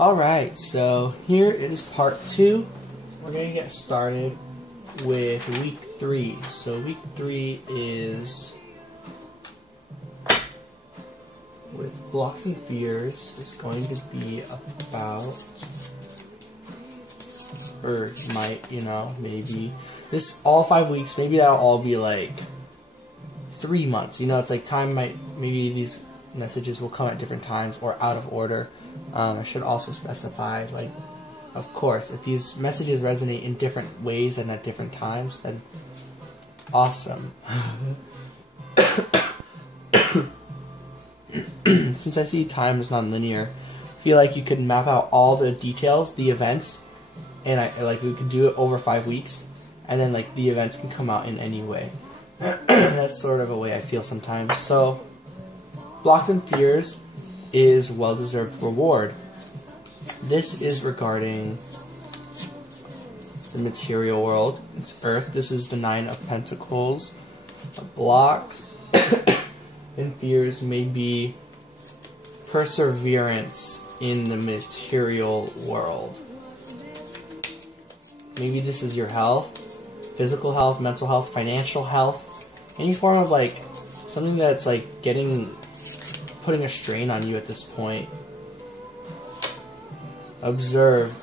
Alright, so here is part 2. We're going to get started with week 3. So week 3 is with blocks and fears. It's going to be about, or might, maybe this all 5 weeks, maybe that'll all be like 3 months. It's like time might, maybe these messages will come at different times or out of order. I should also specify, like, of course, if these messages resonate in different ways and at different times, then awesome. Since I see time is non-linear, I feel like you could map out all the details, the events, and we could do it over 5 weeks, and then like the events can come out in any way. That's sort of a way I feel sometimes. So, blocks and fears is well-deserved reward. This is regarding the material world. It's Earth. This is the 9 of Pentacles. Blocks and fears may be perseverance in the material world. Maybe this is your health, physical health, mental health, financial health, any form of like something that's like putting a strain on you at this point. Observe.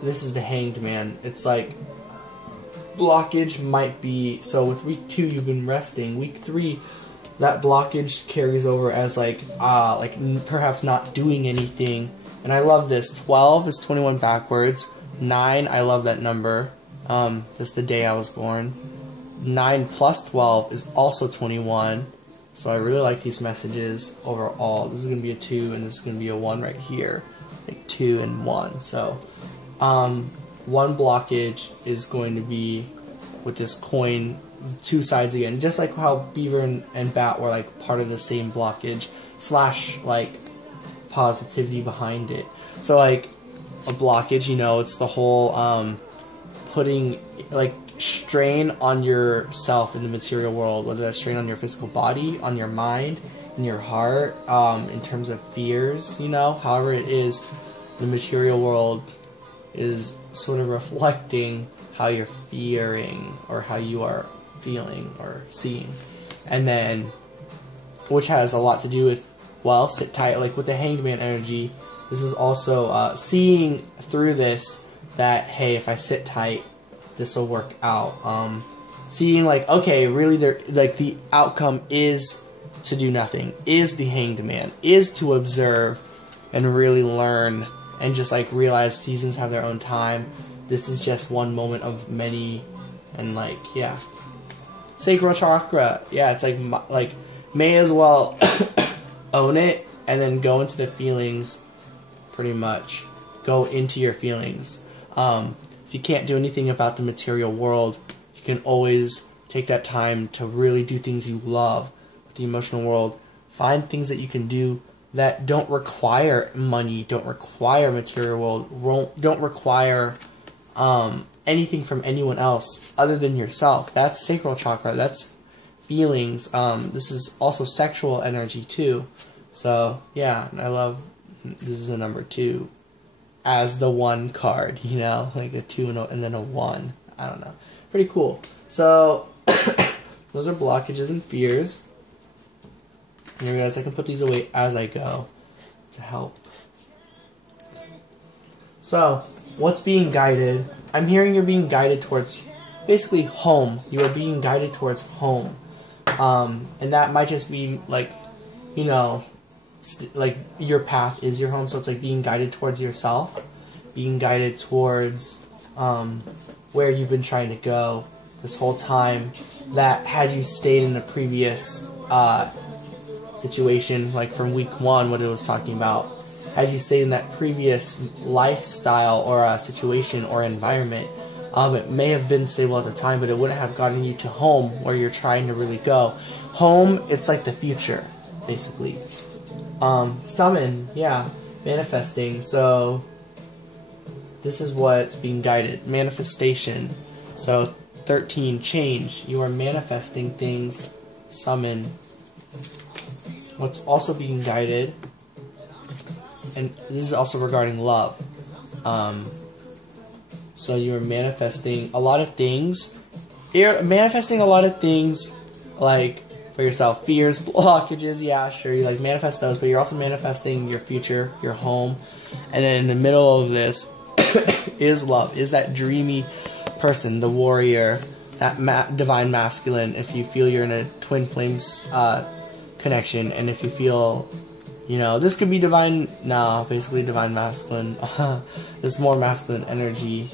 This is the Hanged Man. It's like blockage might be, so with week 2 you've been resting. Week 3, that blockage carries over as like perhaps not doing anything. And I love this. 12 is 21 backwards. 9, I love that number. That's the day I was born. 9 plus 12 is also 21. So I really like these messages overall. This is going to be a 2 and this is going to be a 1 right here. Like 2 and 1. So, one blockage is going to be with this coin, 2 sides again. Just like how Beaver and Bat were like part of the same blockage / like positivity behind it. So like a blockage, it's the whole putting like strain on yourself in the material world, whether that's strain on your physical body, on your mind, in your heart, in terms of fears, however it is, the material world is sort of reflecting how you're fearing or how you are feeling or seeing. And then, which has a lot to do with, well, sit tight, like with the Hanged Man energy, this is also seeing through this that, hey, if I sit tight, this will work out. Seeing like, okay, really, like the outcome is to do nothing, is the Hanged Man, is to observe and really learn and just like realize seasons have their own time. This is just one moment of many, and like, yeah. Sacral chakra, yeah, it's like may as well own it and then go into the feelings, pretty much. Go into your feelings. If you can't do anything about the material world, you can always take that time to really do things you love. With the emotional world, find things that you can do that don't require money, don't require material world, don't require anything from anyone else other than yourself. That's sacral chakra. That's feelings. This is also sexual energy too. So yeah, I love. This is a number 2. As the 1 card, like a 2 and then a 1. I don't know. Pretty cool. So, those are blockages and fears. And you realize I can put these away as I go to help. So, what's being guided? I'm hearing you're being guided towards, basically, home. You are being guided towards home. And that might just be, like, like your path is your home, so it's like being guided towards yourself, being guided towards where you've been trying to go this whole time, that had you stayed in the previous situation, like from week 1, what it was talking about, had you stayed in that previous lifestyle or situation or environment, it may have been stable at the time, but it wouldn't have gotten you to home where you're trying to really go. Home, it's like the future, basically. Summon, yeah, manifesting. So this is what's being guided. Manifestation. So 13, change. You are manifesting things. Summon. What's also being guided and this is also regarding love. So you're manifesting a lot of things. You're manifesting a lot of things, like for yourself, fears, blockages. Yeah, sure, you like manifest those, but you're also manifesting your future, your home, and then in the middle of this is love. Is that dreamy person, the warrior, that divine masculine. If you feel you're in a twin flames connection, and if you feel, you know, this could be divine, no, basically divine masculine. This more masculine energy.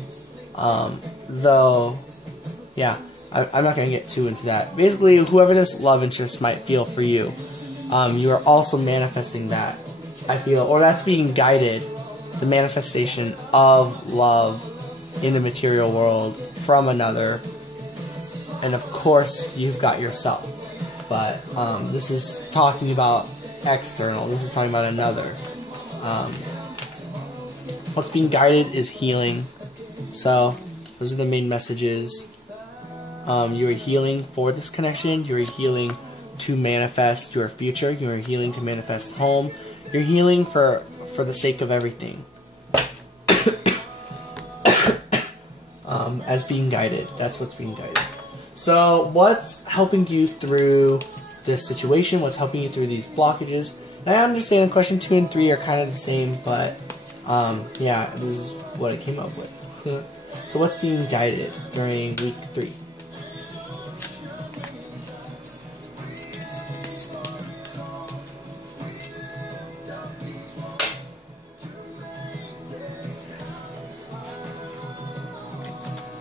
Though, yeah, I'm not going to get too into that. Basically, whoever this love interest might feel for you, you are also manifesting that, I feel, or that's being guided, the manifestation of love in the material world from another. And of course, you've got yourself. But this is talking about external. This is talking about another. What's being guided is healing. So those are the main messages. You are healing for this connection. You are healing to manifest your future. You are healing to manifest home. You're healing for the sake of everything. As being guided. That's what's being guided. So what's helping you through this situation? What's helping you through these blockages? And I understand question 2 and 3 are kind of the same, but yeah, this is what I came up with. So what's being guided during week 3?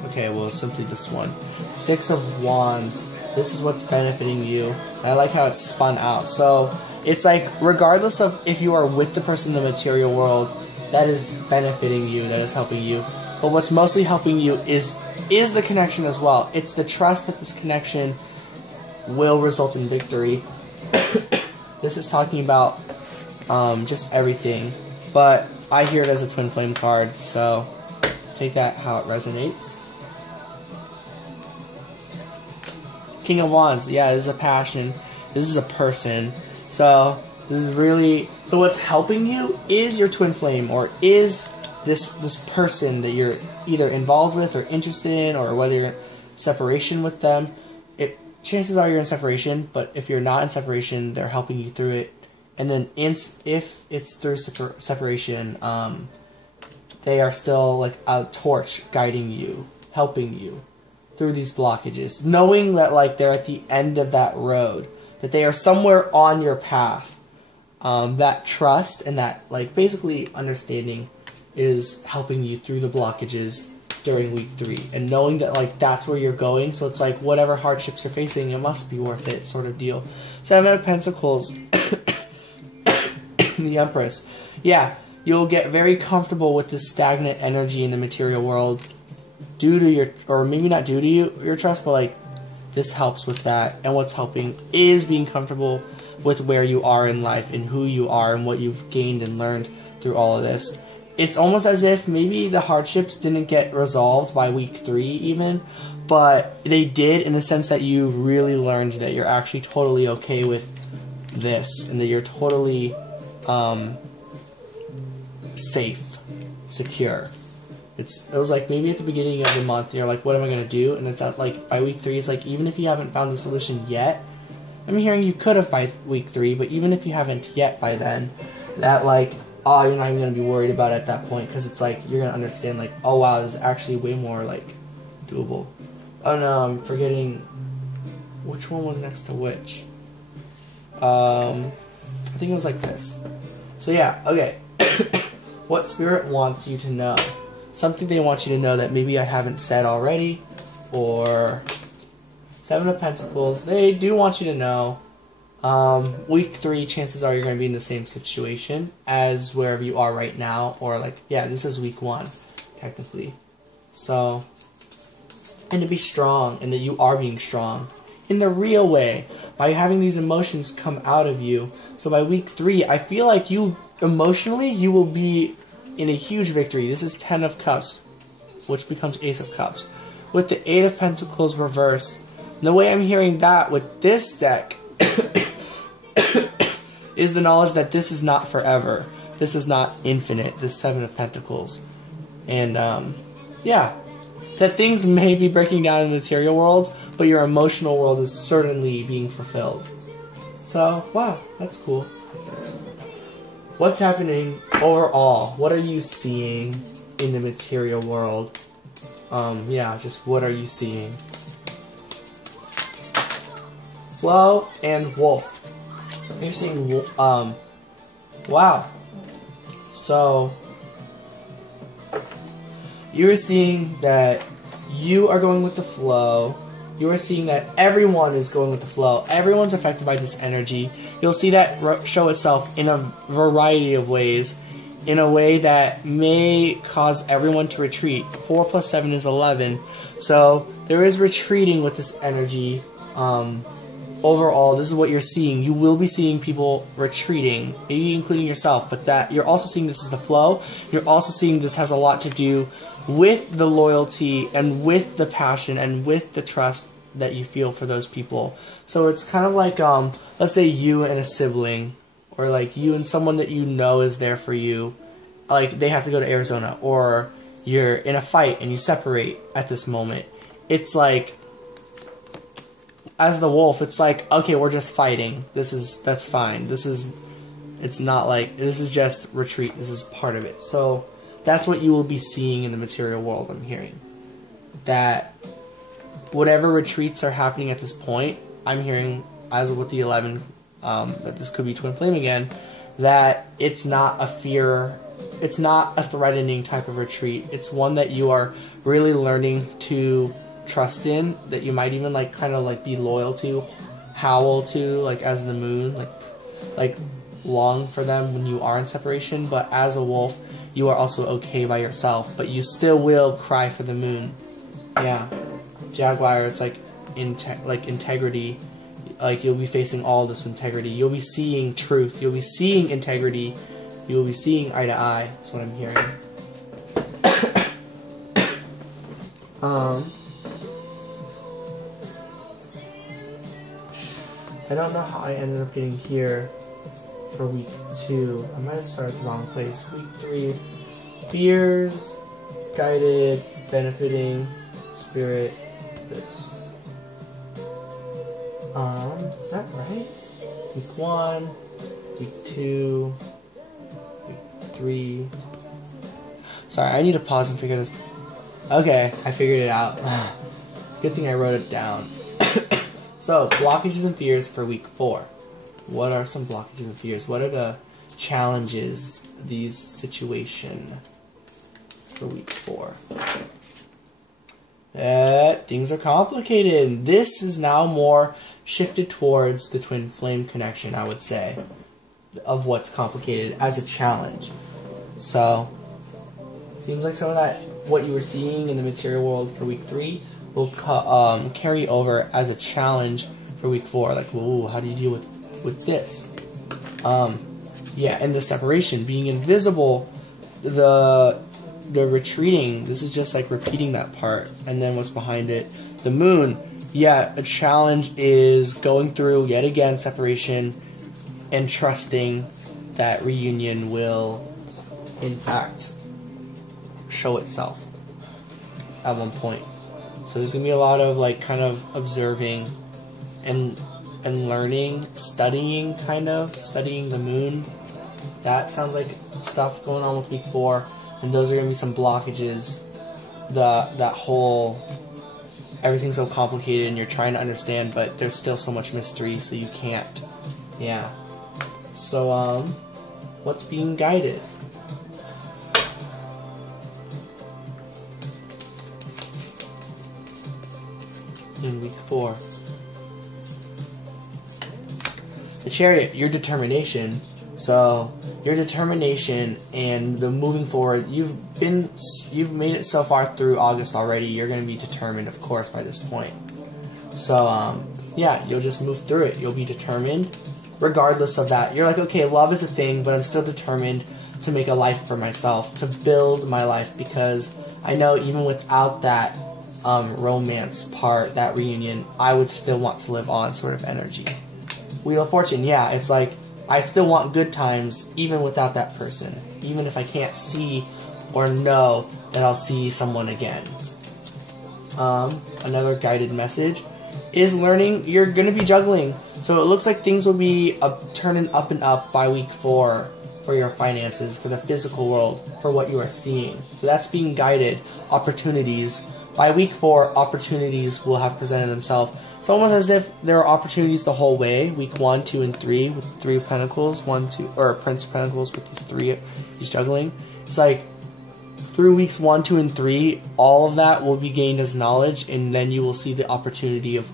Okay, well, simply this one. 6 of Wands. This is what's benefiting you. And I like how it's spun out. So it's like, regardless of if you are with the person in the material world, that is benefiting you, that is helping you. But what's mostly helping you is the connection as well. It's the trust that this connection will result in victory. This is talking about just everything. But I hear it as a twin flame card, so take that how it resonates. King of Wands, yeah, this is a passion. This is a person. So this is really, so what's helping you is your twin flame, or is this person that you're either involved with or interested in, or whether you're in separation with them. Chances are you're in separation, but if you're not in separation, they're helping you through it. And then if it's through separation, they are still like a torch guiding you, helping you through these blockages, knowing that like they're at the end of that road, that they are somewhere on your path. That trust and that like basically understanding is helping you through the blockages during week 3, and knowing that like that's where you're going, so it's like whatever hardships you're facing, it must be worth it sort of deal. 7 of Pentacles. The Empress. Yeah, you'll get very comfortable with this stagnant energy in the material world due to your, or maybe not due to your trust, but like this helps with that. And what's helping is being comfortable with where you are in life and who you are and what you've gained and learned through all of this. It's almost as if maybe the hardships didn't get resolved by week 3 even, but they did, in the sense that you really learned that you're actually totally okay with this, and that you're totally safe, secure. It was like maybe at the beginning of the month you're like, what am I going to do? And it's at like by week 3, it's like, even if you haven't found the solution yet, I'm hearing you could have by week 3, but even if you haven't yet by then, that like, oh, you're not even going to be worried about it at that point, because it's like, you're going to understand like, oh wow, this is actually way more like doable. Oh no, I'm forgetting which one was next to which. I think it was like this. So yeah, okay. What Spirit wants you to know. Something they want you to know that maybe I haven't said already, or 7 of Pentacles, they do want you to know. Week 3, chances are you're going to be in the same situation as wherever you are right now, or like, yeah, this is week 1, technically. So, and to be strong, and that you are being strong in the real way, by having these emotions come out of you. So by week 3, I feel like you, emotionally, you will be in a huge victory. This is 10 of Cups, which becomes Ace of Cups. With the 8 of Pentacles reversed, the way I'm hearing that with this deck is the knowledge that this is not forever. this is not infinite, this Seven of Pentacles. And, yeah, that things may be breaking down in the material world, but your emotional world is certainly being fulfilled. So, wow, that's cool. What's happening overall? What are you seeing in the material world? Yeah, just what are you seeing? Flow and wolf. You're seeing, wow. So, you're seeing that you are going with the flow. You are seeing that everyone is going with the flow. Everyone's affected by this energy. You'll see that show itself in a variety of ways. In a way that may cause everyone to retreat. 4 plus 7 is 11. So, there is retreating with this energy. Overall, this is what you're seeing. You will be seeing people retreating, maybe including yourself, but that you're also seeing this is the flow. You're also seeing this has a lot to do with the loyalty and with the passion and with the trust that you feel for those people. So it's kind of like, let's say you and a sibling, or like you and someone that you know is there for you, like they have to go to Arizona, or you're in a fight and you separate at this moment. It's like, as the wolf, it's like, okay, we're just fighting. That's fine. It's not like, this is just retreat. This is part of it. So that's what you will be seeing in the material world, I'm hearing. That whatever retreats are happening at this point, I'm hearing, as with the 11, that this could be twin flame again, that it's not a fear, it's not a threatening type of retreat. It's one that you are really learning to trust in, that you might even like kind of like be loyal to, howl to, like as the moon, like long for them when you are in separation. But as a wolf, you are also okay by yourself, but you still will cry for the moon. Yeah, Jaguar, it's like integrity. Like you'll be facing all this with integrity. You'll be seeing truth. You'll be seeing integrity. You will be seeing eye to eye. That's what I'm hearing. I don't know how I ended up getting here for week 2. I might have started the wrong place. Week 3, fears, guided, benefiting, spirit, this. Is that right? Week 1, week 2, week 3. Sorry, I need to pause and figure this. Okay, I figured it out. It's a good thing I wrote it down. So, blockages and fears for week 4. What are some blockages and fears? What are the challenges, these situation for week 4? Things are complicated. This is now more shifted towards the twin flame connection, I would say, of what's complicated as a challenge. So, seems like some of that, what you were seeing in the material world for week 3, will carry over as a challenge for week 4. Like, whoa, how do you deal with this? Yeah, and the separation, being invisible, the retreating, this is just like repeating that part, and then what's behind it. The moon, yeah, a challenge is going through, yet again, separation, and trusting that reunion will, in fact, show itself at one point. So there's going to be a lot of, like, kind of observing and learning, studying the moon. That sounds like stuff going on with week 4. And those are going to be some blockages. That whole, everything's so complicated and you're trying to understand, but there's still so much mystery, so you can't. Yeah. So, what's being guided? In week 4. The Chariot, your determination. So, your determination and the moving forward, you've made it so far through August already. You're going to be determined, of course, by this point. So, yeah, you'll just move through it. You'll be determined regardless of that. You're like, okay, love is a thing, but I'm still determined to make a life for myself, to build my life, because I know even without that romance part, that reunion, I would still want to live on sort of energy. Wheel of Fortune, yeah, it's like I still want good times even without that person. Even if I can't see or know that I'll see someone again. Another guided message is learning you're going to be juggling. So it looks like things will be turning up and up by week 4 for your finances, for the physical world, for what you are seeing. So that's being guided. Opportunities. By week 4, opportunities will have presented themselves. It's almost as if there are opportunities the whole way. Week 1, 2, and 3 with the 3 of Pentacles, 1, 2, or Prince of Pentacles with these 3 he's juggling. It's like through weeks 1, 2, and 3, all of that will be gained as knowledge, and then you will see the opportunity of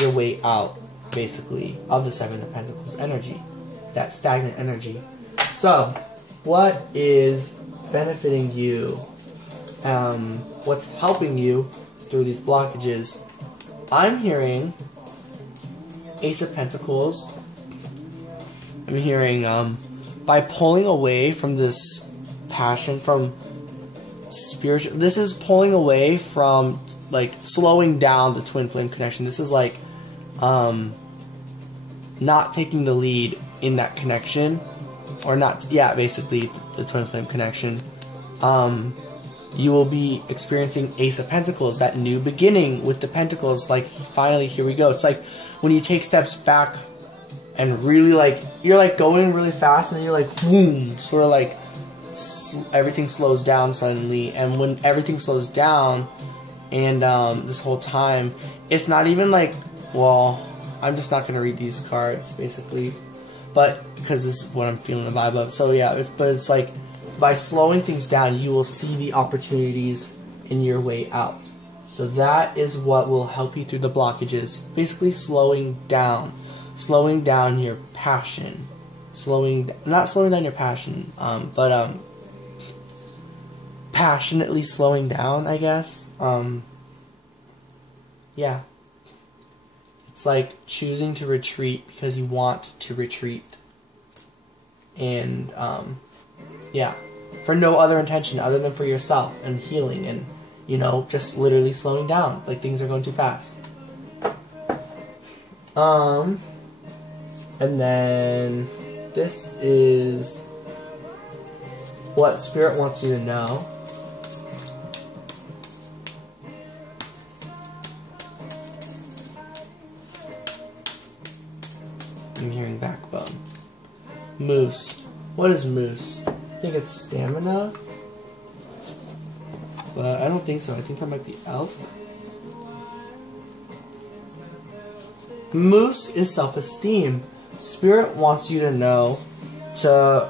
your way out, basically, of the 7 of Pentacles energy, that stagnant energy. So, what is benefiting you? What's helping you through these blockages? I'm hearing Ace of Pentacles. I'm hearing by pulling away from this passion, from spiritual. This is pulling away from like slowing down the twin flame connection. This is like not taking the lead in that connection, or not. Yeah, basically the twin flame connection. You will be experiencing Ace of Pentacles, that new beginning with the Pentacles, like, finally, here we go. It's like when you take steps back and really, like, you're, like, going really fast, and then you're, like, boom, sort of, like, everything slows down suddenly, and when everything slows down, and, this whole time, it's not even, like, well, I'm just not going to read these cards, basically, but, because this is what I'm feeling the vibe of, so, yeah, but it's, like, by slowing things down, you will see the opportunities in your way out. So that is what will help you through the blockages. Basically slowing down your passion. Not slowing down your passion, but passionately slowing down, I guess. Yeah. It's like choosing to retreat because you want to retreat. And, yeah. For no other intention other than for yourself and healing and, you know, just literally slowing down. Like, things are going too fast. And then this is what Spirit wants you to know. I'm hearing backbone. Moose. What is moose? I think it's stamina, but I don't think so. I think that might be elk. Moose is self-esteem. Spirit wants you to know to,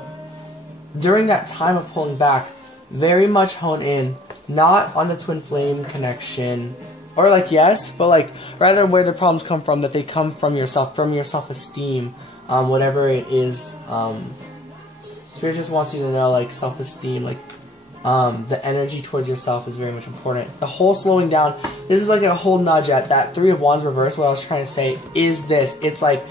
during that time of pulling back, very much hone in, not on the twin flame connection, or like, yes, but like, rather where the problems come from, that they come from yourself, from your self-esteem, whatever it is, Spirit just wants you to know, like, self-esteem, like, the energy towards yourself is very much important. The whole slowing down, this is like a whole nudge at that 3 of Wands reverse. What I was trying to say is this. It's like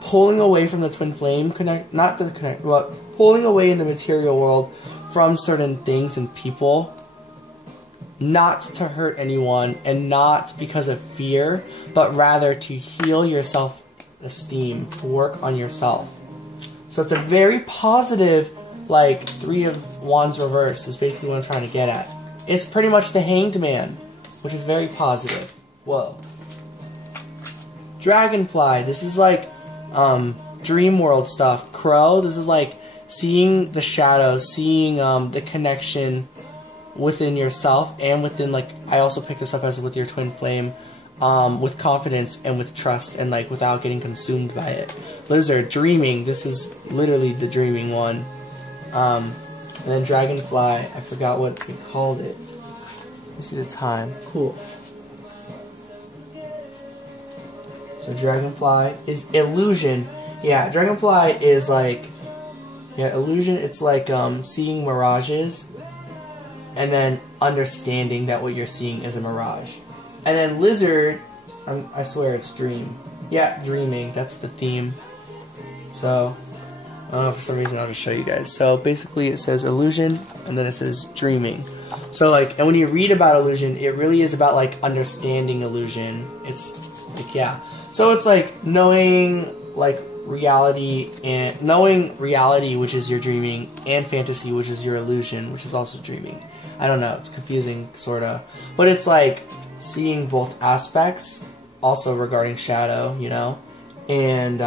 pulling away from the twin flame but pulling away in the material world from certain things and people, not to hurt anyone, and not because of fear, but rather to heal your self-esteem, to work on yourself. So it's a very positive, like, 3 of Wands reverse is basically what I'm trying to get at. It's pretty much the Hanged Man, which is very positive. Whoa. Dragonfly, this is like, dream world stuff. Crow, this is like seeing the shadows, seeing, the connection within yourself and within, like, I also pick this up as with your twin flame, with confidence and with trust and, like, without getting consumed by it. Lizard, dreaming, this is literally the dreaming one. And then Dragonfly, I forgot what we called it. Let me see the time. Cool. So Dragonfly is illusion. Yeah, Dragonfly is like, yeah, illusion, it's like seeing mirages and then understanding that what you're seeing is a mirage. And then Lizard, I swear it's dream. Yeah, dreaming, that's the theme. So, I don't know, for some reason I'll just show you guys. So basically it says illusion, and then it says dreaming. So like, and when you read about illusion, it really is about like understanding illusion. It's like, yeah. So it's like knowing like reality and knowing reality, which is your dreaming, and fantasy, which is your illusion, which is also dreaming. I don't know, it's confusing, sorta. But it's like seeing both aspects, also regarding shadow, you know? And,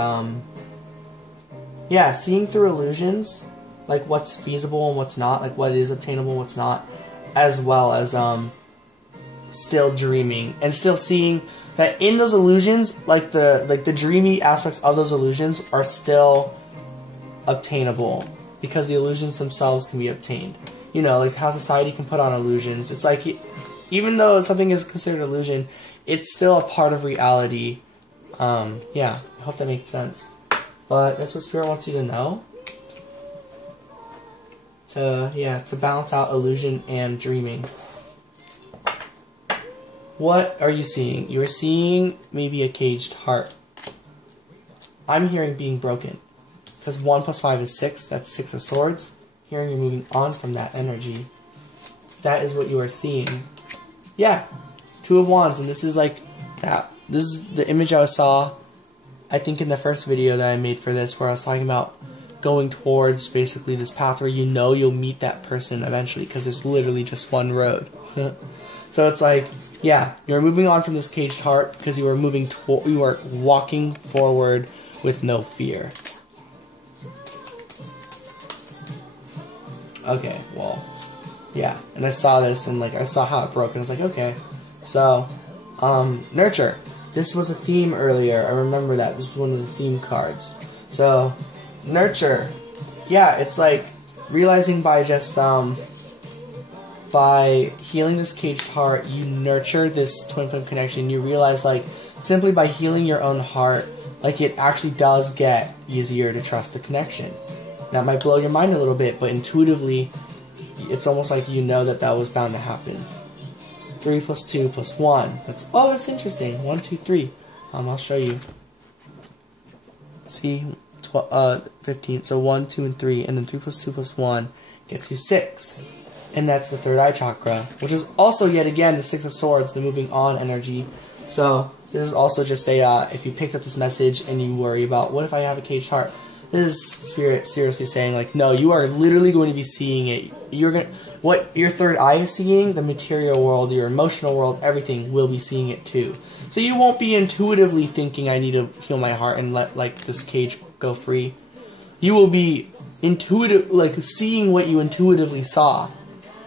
yeah, seeing through illusions, like what's feasible and what's not, like what is obtainable and what's not, as well as, still dreaming, and still seeing that in those illusions, like the dreamy aspects of those illusions are still obtainable, because the illusions themselves can be obtained. You know, like how society can put on illusions. It's like, even though something is considered illusion, it's still a part of reality. Yeah, I hope that makes sense. But that's what Spirit wants you to know. To balance out illusion and dreaming. What are you seeing? You're seeing maybe a caged heart. I'm hearing being broken. Because 1 plus 5 is 6. That's 6 of swords. Hearing you're moving on from that energy. That is what you are seeing. Yeah. 2 of wands. And this is like that. This is the image I saw, I think, in the first video that I made for this, where I was talking about going towards basically this path where you know you'll meet that person eventually, because there's literally just one road. So it's like, yeah, you're moving on from this caged heart because you are you are walking forward with no fear. Okay, well, yeah, and I saw this and like I saw how it broke and I was like, okay, so nurture. This was a theme earlier. I remember that. This was one of the theme cards. So nurture, yeah, it's like realizing by just by healing this caged heart, you nurture this twin flame connection. You realize, like, simply by healing your own heart, like, it actually does get easier to trust the connection. That might blow your mind a little bit, but intuitively, it's almost like you know that that was bound to happen. 3 plus 2 plus 1. That's interesting. 1, 2, 3. I'll show you. See, 15. So 1, 2, and 3, and then 3 plus 2 plus 1 gets you 6. And that's the third eye chakra, which is also, yet again, the 6 of swords, the moving on energy. So this is also just a, if you picked up this message and you worry about, what if I have a caged heart? This is Spirit seriously saying, like, no, you are literally going to be seeing it. What your third eye is seeing, the material world, your emotional world, everything will be seeing it too. So you won't be intuitively thinking, I need to heal my heart and let, like, this cage go free. You will be seeing what you intuitively saw.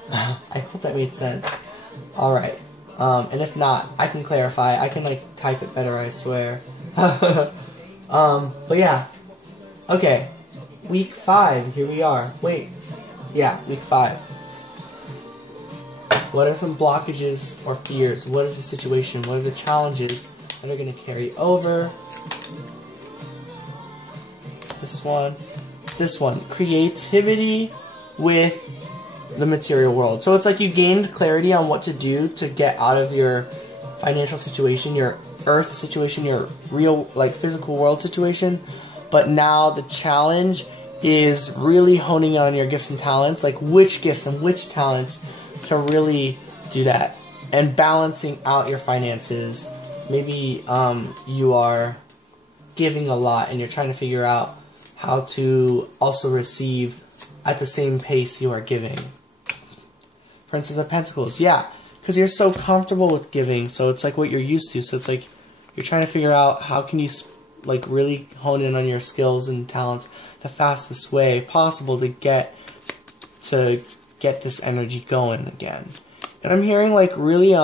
I hope that made sense. Alright. And if not, I can clarify. I can, like, type it better, I swear. But yeah. Okay. Week 5. Here we are. Wait. Yeah, week 5. What are some blockages or fears? What is the situation? What are the challenges that are going to carry over? This one. This one. Creativity with the material world. So it's like you gained clarity on what to do to get out of your financial situation, your earth situation, your real, like, physical world situation. But now the challenge is really honing on your gifts and talents, like which gifts and which talents to really do that, and balancing out your finances. Maybe you are giving a lot and you're trying to figure out how to also receive at the same pace you are giving. Princess of Pentacles, yeah, because you're so comfortable with giving, so it's like what you're used to, so it's like you're trying to figure out how can you, like, really hone in on your skills and talents the fastest way possible to get this energy going again. And I'm hearing, like, really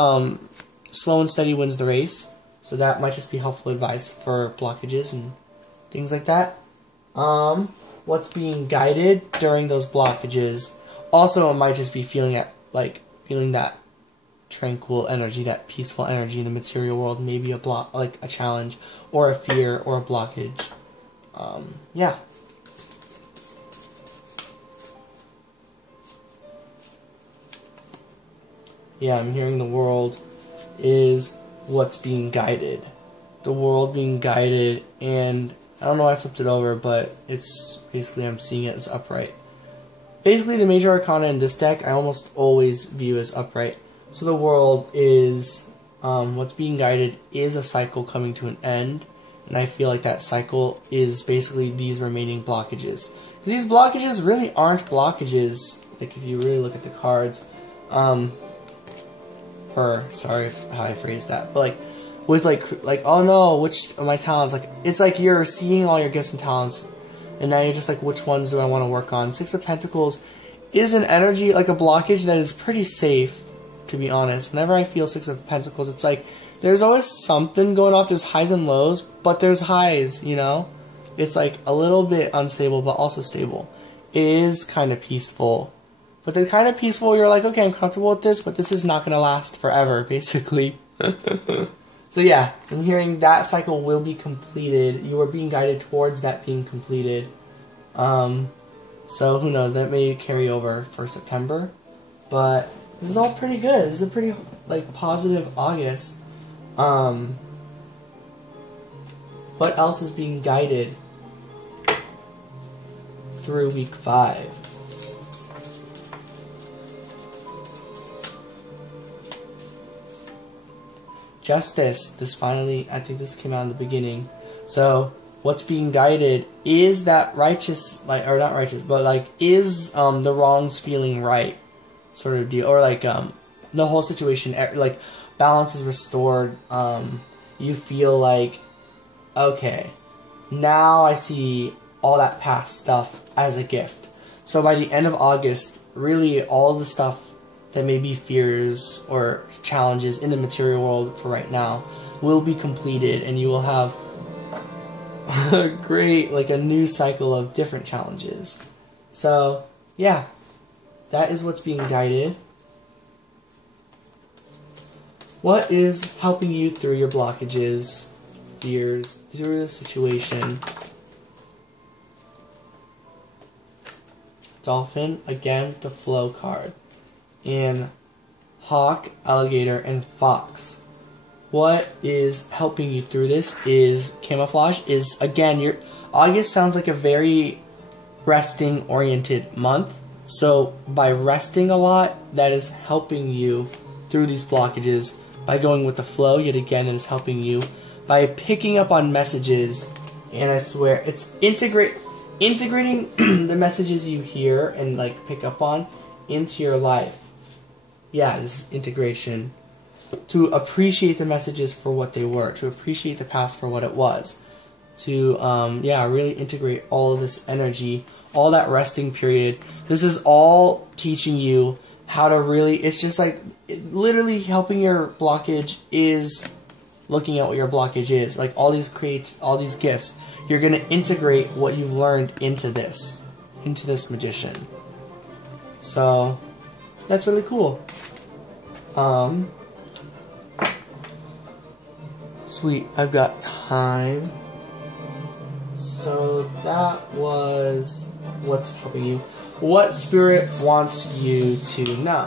slow and steady wins the race, so that might just be helpful advice for blockages and things like that. What's being guided during those blockages? Also, it might just be feeling that tranquil energy, that peaceful energy in the material world. Maybe a challenge, or a fear, or a blockage. Yeah. Yeah, I'm hearing the world is what's being guided. The world being guided, and I don't know why I flipped it over, but it's basically, I'm seeing it as upright. Basically, the major arcana in this deck, I almost always view as upright. So the world is, what's being guided is a cycle coming to an end, And I feel like that cycle is basically these remaining blockages. These blockages really aren't blockages, like if you really look at the cards. Or, sorry how I phrased that, but like, with like, oh no, which of my talents, like, it's like you're seeing all your gifts and talents, and now you're just like, which ones do I want to work on? Six of Pentacles is an energy, like a blockage that is pretty safe, to be honest. Whenever I feel Six of Pentacles, it's like, there's always something going off, there's highs and lows, but there's highs, you know? It's like a little bit unstable, but also stable. It is kind of peaceful. But they're kind of peaceful, you're like, okay, I'm comfortable with this, but this is not going to last forever, basically. So yeah, I'm hearing that cycle will be completed. You are being guided towards that being completed. So who knows, that may carry over for September. But this is all pretty good. This is a pretty, like, positive August. What else is being guided through week 5? Justice. This finally, I think this came out in the beginning. So what's being guided is that righteous, like, or not righteous, but like, is the wrongs feeling right, sort of deal, or like the whole situation, like, balance is restored. You feel like, okay, now I see all that past stuff as a gift. So by the end of August, really all the stuff that may be fears or challenges in the material world for right now will be completed, and you will have a great, like, a new cycle of different challenges. So, yeah, that is what's being guided. What is helping you through your blockages, fears, through the situation? Dolphin, again with the flow card. And hawk, alligator, and fox. What is helping you through this is camouflage. Is, again, your August sounds like a very resting oriented month. So by resting a lot, that is helping you through these blockages. By going with the flow, yet again, that is helping you. By picking up on messages, and I swear it's integrating the messages you hear and like pick up on into your life. Yeah, this is integration. To appreciate the messages for what they were. To appreciate the past for what it was. To, yeah, really integrate all of this energy. All that resting period. This is all teaching you how to really, it's just like, literally helping your blockage is looking at what your blockage is. Like all these gifts. You're going to integrate what you've learned into this magician. So, that's really cool. Sweet, I've got time. So that was what's helping you. What Spirit wants you to know.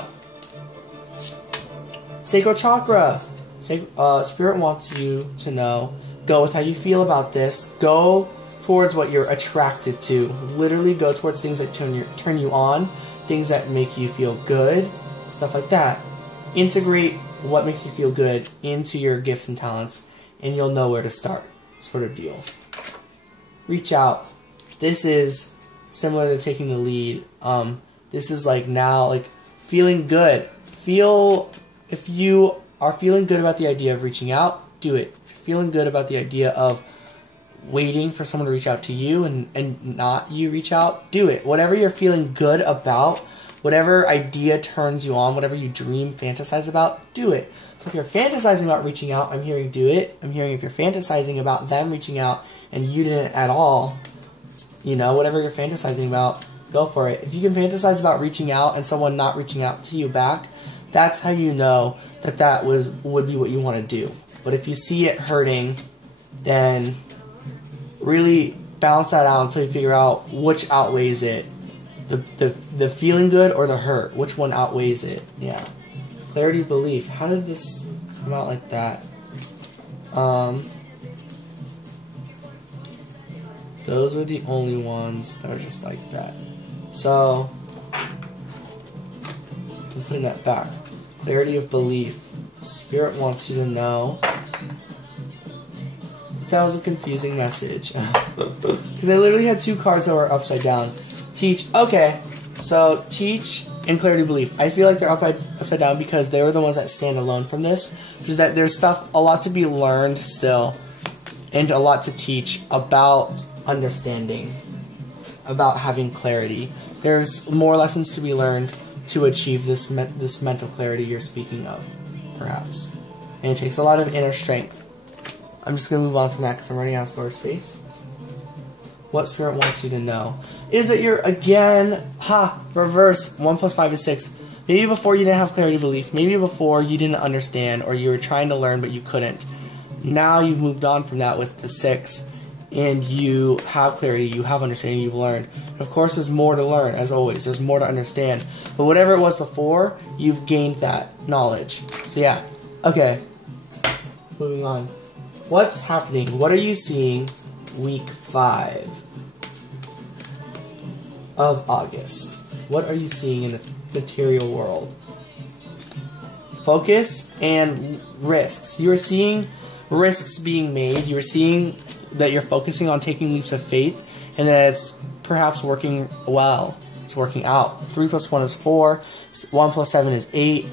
Sacral chakra. Spirit wants you to know. Go with how you feel about this. Go towards what you're attracted to. Literally go towards things that turn you on. Things that make you feel good. Stuff like that. Integrate what makes you feel good into your gifts and talents, and you'll know where to start, sort of deal. Reach out. This is similar to taking the lead. This is like now, like, feeling good. If you are feeling good about the idea of reaching out, do it. If you're feeling good about the idea of waiting for someone to reach out to you and not you reach out, do it. Whatever you're feeling good about, whatever idea turns you on, whatever you dream, fantasize about, do it. So if you're fantasizing about reaching out, I'm hearing do it. I'm hearing if you're fantasizing about them reaching out and you didn't at all, you know, whatever you're fantasizing about, go for it. If you can fantasize about reaching out and someone not reaching out to you back, that's how you know that would be what you want to do. But if you see it hurting, then really balance that out until you figure out which outweighs it. The feeling good or the hurt? Which one outweighs it? Yeah. Clarity of belief. How did this come out like that? Those were the only ones that are just like that. So, I'm putting that back. Clarity of belief. Spirit wants you to know that was a confusing message. Because I literally had 2 cards that were upside down. Teach. Okay. So, teach and clarity belief. I feel like they're upside down because they were the ones that stand alone from this. Which is that there's a lot to be learned still. And a lot to teach about understanding. About having clarity. There's more lessons to be learned to achieve this mental clarity you're speaking of. Perhaps. And it takes a lot of inner strength. I'm just going to move on from that because I'm running out of storage space. What Spirit wants you to know is that you're, again, reverse. 1 plus 5 is 6. Maybe before you didn't have clarity belief. Maybe before you didn't understand or you were trying to learn but you couldn't. Now you've moved on from that with the 6. And you have clarity, you have understanding, you've learned. Of course, there's more to learn, as always. There's more to understand. But whatever it was before, you've gained that knowledge. So yeah. Okay. Moving on. What's happening? What are you seeing week 5 of August? What are you seeing in the material world? Focus and risks. You are seeing risks being made. You are seeing that you're focusing on taking leaps of faith and that it's perhaps working well. It's working out. 3 plus 1 is 4. 1 plus 7 is 8.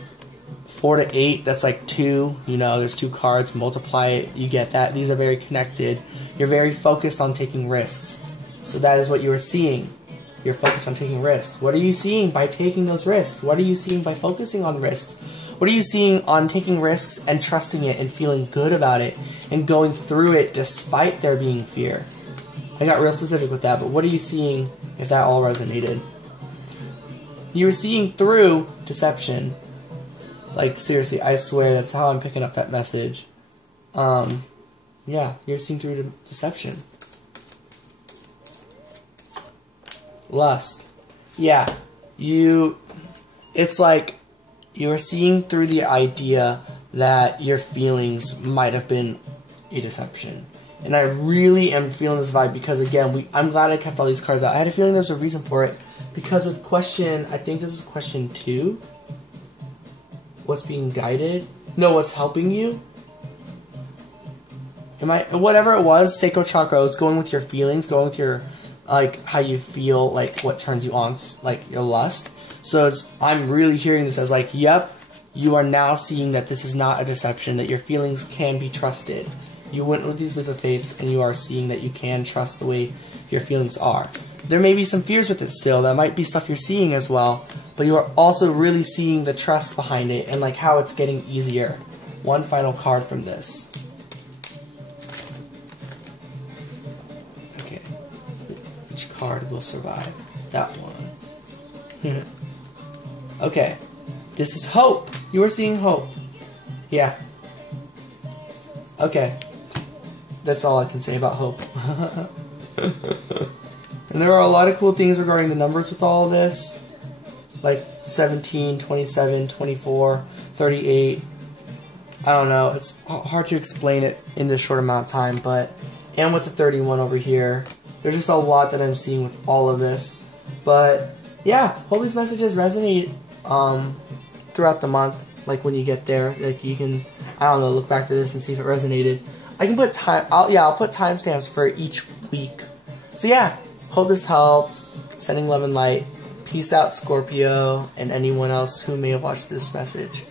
4 to 8, that's like 2. You know, there's 2 cards. Multiply it. You get that. These are very connected. You're very focused on taking risks. So that is what you are seeing. You're focused on taking risks. What are you seeing by taking those risks? What are you seeing by focusing on risks? What are you seeing on taking risks and trusting it and feeling good about it and going through it despite there being fear? I got real specific with that, but what are you seeing if that all resonated? You're seeing through deception. Like, seriously, I swear that's how I'm picking up that message. Yeah, you're seeing through deception. Lust. Yeah, it's like you're seeing through the idea that your feelings might have been a deception. And I really am feeling this vibe because, again, I'm glad I kept all these cards out. I had a feeling there was a reason for it. Because with question, I think this is question 2. What's being guided? No, what's helping you? Whatever it was, sacral chakra, it's going with your feelings, going with your, like, how you feel, like, what turns you on, like, your lust. So I'm really hearing this as like, yep, you are now seeing that this is not a deception, that your feelings can be trusted. You went with these leap of faiths, and you are seeing that you can trust the way your feelings are. There may be some fears with it still. That might be stuff you're seeing as well. But you are also really seeing the trust behind it and like how it's getting easier. One final card from this. Okay. Which card will survive? That one. Okay. This is hope. You are seeing hope. Yeah. Okay. That's all I can say about hope. And there are a lot of cool things regarding the numbers with all of this. Like 17, 27, 24, 38. I don't know. It's hard to explain it in this short amount of time. And with the 31 over here. There's just a lot that I'm seeing with all of this. But yeah, hope these messages resonate throughout the month. Like when you get there, like you can, I don't know, look back to this and see if it resonated. I can put I'll put timestamps for each week. So yeah, hope this helped. Sending love and light. Peace out, Scorpio, and anyone else who may have watched this message.